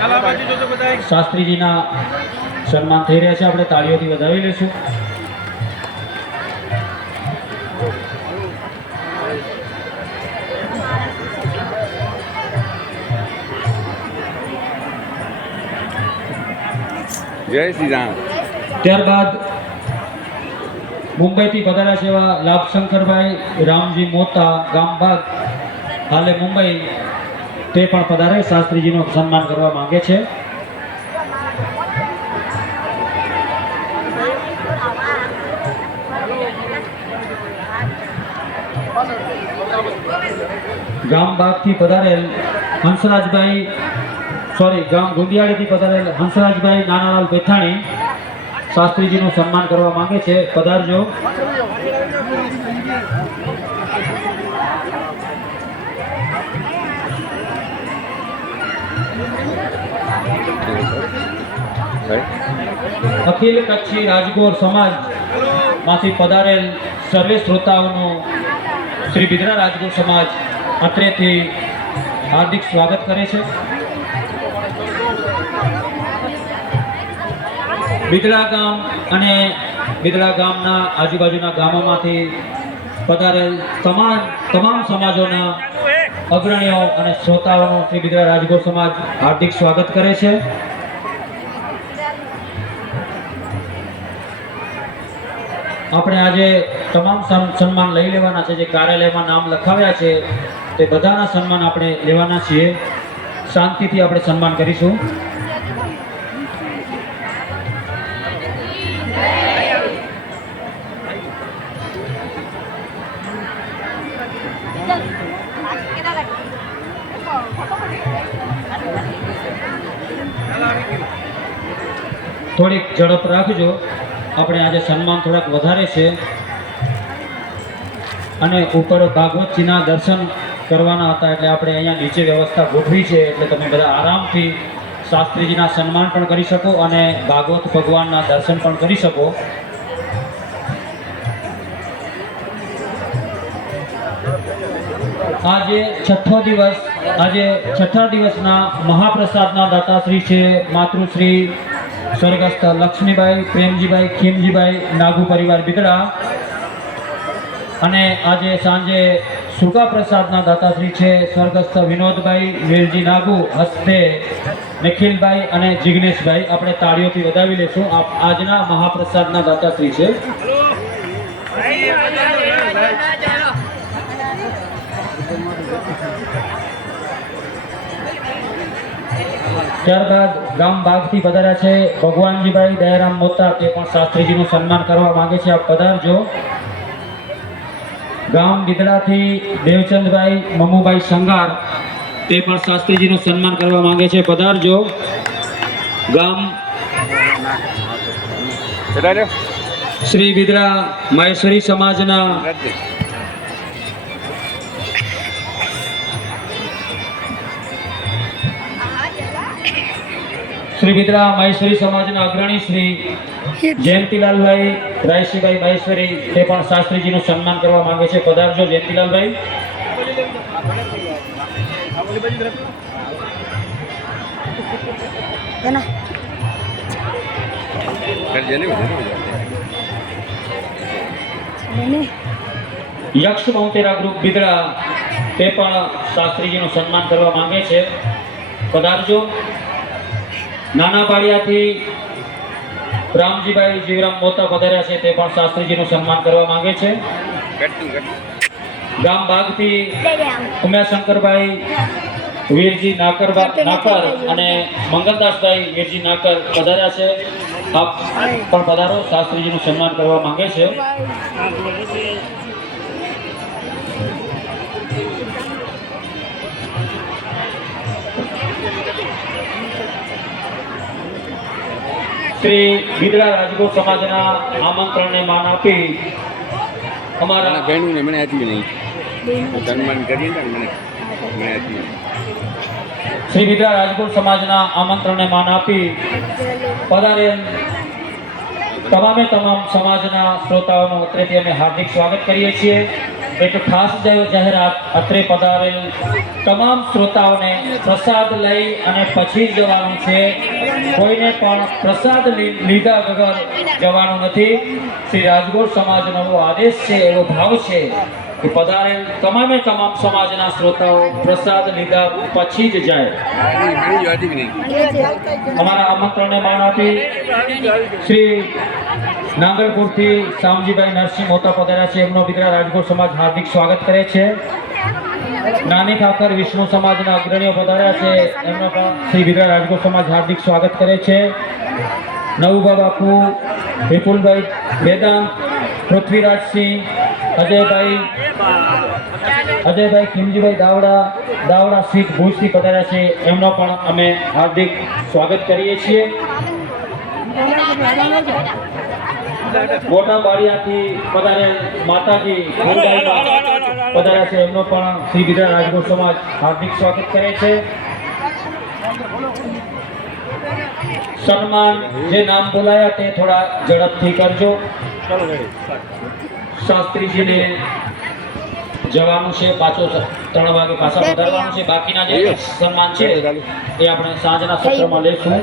શાસ્ત્રીજીના સન્માન થઈ રહ્યા છે, આપણે તાળીઓથી વધાવી લઈશું. જય શ્રી રામ. ત્યારબાદ મુંબઈથી પધાર્યા છે એવા લાભશંકરભાઈ રામજી મોતા ગામબાગ, હાલે મુંબઈ, તે પણ પધારે શાસ્ત્રીજીનું સન્માન કરવા માંગે છે. ગામબાગથી પધારેલ હંસરાજભાઈ, ગામ ગુંદિયાળીથી પધારેલ હંસરાજભાઈ નાનાલાલ પેથાણી શાસ્ત્રીજીનું સન્માન કરવા માંગે છે, પધારજો. અખિલ કચ્છી રાજગોર સમાજ માંથી પધારેલ સર્વે શ્રોતાઓનું શ્રી બિદડા રાજગોર સમાજ અત્રેથી હાર્દિક સ્વાગત કરે છે. બિદડા ગામ અને બિદડા ગામના આજુબાજુના ગામોમાંથી પધારેલ તમામ સમાજોના અગ્રણીઓ અને શ્રોતાઓનું શ્રી બિદડા રાજગોર સમાજ હાર્દિક સ્વાગત કરે છે. આપણે આજે તમામ સન્માન લઈ લેવાના છે. જે કાર્યાલયમાં નામ લખાવ્યા છે તે બધાના સન્માન આપણે લેવાના છીએ. શાંતિથી આપણે સન્માન કરીશું. થોડીક ઝડપ રાખજો. આપણે આજે સન્માન થોડાક વધારે છે અને ઉપર ભાગવતજીના દર્શન કરવાના હતા, એટલે આપણે અહીંયા નીચે વ્યવસ્થા ગોઠવી છે, એટલે તમે બધા આરામથી શાસ્ત્રીજીના સન્માન પણ કરી શકો અને ભાગવત ભગવાનના દર્શન પણ કરી શકો. આજે છઠ્ઠા દિવસના મહાપ્રસાદના દાતાશ્રી છે માતૃશ્રી સ્વર્ગસ્થ લક્ષ્મીબાઈ પ્રેમજીભાઈ ખીમજીભાઈ નાગુ પરિવાર બિદડા, અને આજે સાંજે સૂકા પ્રસાદના દાતાશ્રી છે સ્વર્ગસ્થ વિનોદભાઈ વેલજી નાગુ, હસ્તે નિખિલભાઈ અને જિગ્નેશભાઈ. આપણે તાળીઓથી વધાવી લેશું. આજના મહાપ્રસાદના દાતાશ્રી છે. ત્યારબાદ ગામ બાગથી પધાર્યા છે ભગવાનજીભાઈ દયારામ મોતા, તે પણ શાસ્ત્રીજીનું સન્માન કરવા માંગે છે. આપ પધારજો. ગામ બિદડાથી દેવચંદભાઈ મમુભાઈ સંગાર, તે પણ શાસ્ત્રીજીનું સન્માન કરવા માંગે છે. પધારજો. ગામ શ્રી બિદડા મહેશ્વરી સમાજના શ્રી બિદડા મહેશ્વરી સમાજના અગ્રણી શ્રી જયંતિલાલભાઈ રાયસીભાઈ મહેશ્વરી, તે પણ શાસ્ત્રીજીનું સન્માન કરવા માંગે છે. પધારજો જયંતિલાલભાઈ. યક્ષ મોંતેરા ગ્રુપ બિદડા, તે પણ શાસ્ત્રીજીનું સન્માન કરવા માંગે છે. પધારજો. નાના પાડિયાથી રામજીભાઈ જીવરામ મોતા પધાર્યા છે, તે પણ શાસ્ત્રીજીનું સન્માન કરવા માંગે છે. ગામ બાગથી ઉમાશંકરભાઈ વીરજી નાકર અને મંગલદાસભાઈ વીરજી નાકર પધાર્યા છે. આપ પણ પધારો. શાસ્ત્રીજીનું સન્માન કરવા માંગે છે. શ્રી બિદડા રાજગોર સમાજના આમંત્રણને માન આપી અમારા બહેનોને મને આપ્યું નહીં સન્માન કરીએ ને મને આપ્યું. શ્રી બિદડા રાજગોર સમાજના આમંત્રણને માન આપી પધારેલ તમામ સમાજના શ્રોતાઓનું અત્રેથી અમે હાર્દિક સ્વાગત કરીએ છીએ. એક ખાસ જાહેરાત અત્રે પધારેલ તમામ શ્રોતાઓને પ્રસાદ લઈ અને પછી જ જવાનું છે. કોઈને પણ પ્રસાદ લીધા વગર જવાનું નથી. શ્રી રાજગોર સમાજનો એવો આદેશ છે, એવો ભાવ છે કે પધારેલ તમામે તમામ સમાજના શ્રોતાઓ પ્રસાદ લીધા પછી જ જાય. અમારા આમંત્રણને માન આપી શ્રી નાંગલપુરથી શામજીભાઈ નરસિંહ મોતા પધાર્યા છે. એમનો દીકરા રાજગોર સમાજ હાર્દિક સ્વાગત કરે છે. નાની ઠાકર વિષ્ણુ સમાજના અગ્રણીઓ પધાર્યા છે. એમનો પણ શ્રી દીકરા રાજગોર સમાજ હાર્દિક સ્વાગત કરે છે. નવુભા બાપુ, વિપુલભાઈ વેદાંત, પૃથ્વીરાજસિંહ, અજયભાઈ ખીમજીભાઈ દાવડા શીખ ભુજથી પધાર્યા છે. એમનો પણ અમે હાર્દિક સ્વાગત કરીએ છીએ. મોટા બાળિયાથી પધારેલ માતાજી પધાર્યા છે. એમનો પણ શ્રી ગીરા રાજગોર સમાજ હાર્દિક સ્વાગત કરે છે. સન્માન જે નામ બોલાયા તે થોડા ઝડપથી કરજો. શાસ્ત્રીજીને જવાનું છે, પાછો 3 વાગે પાછા પધારવાનું છે. બાકીના જે સન્માન છે એ આપણે સાંજના સત્રમાં લેશું.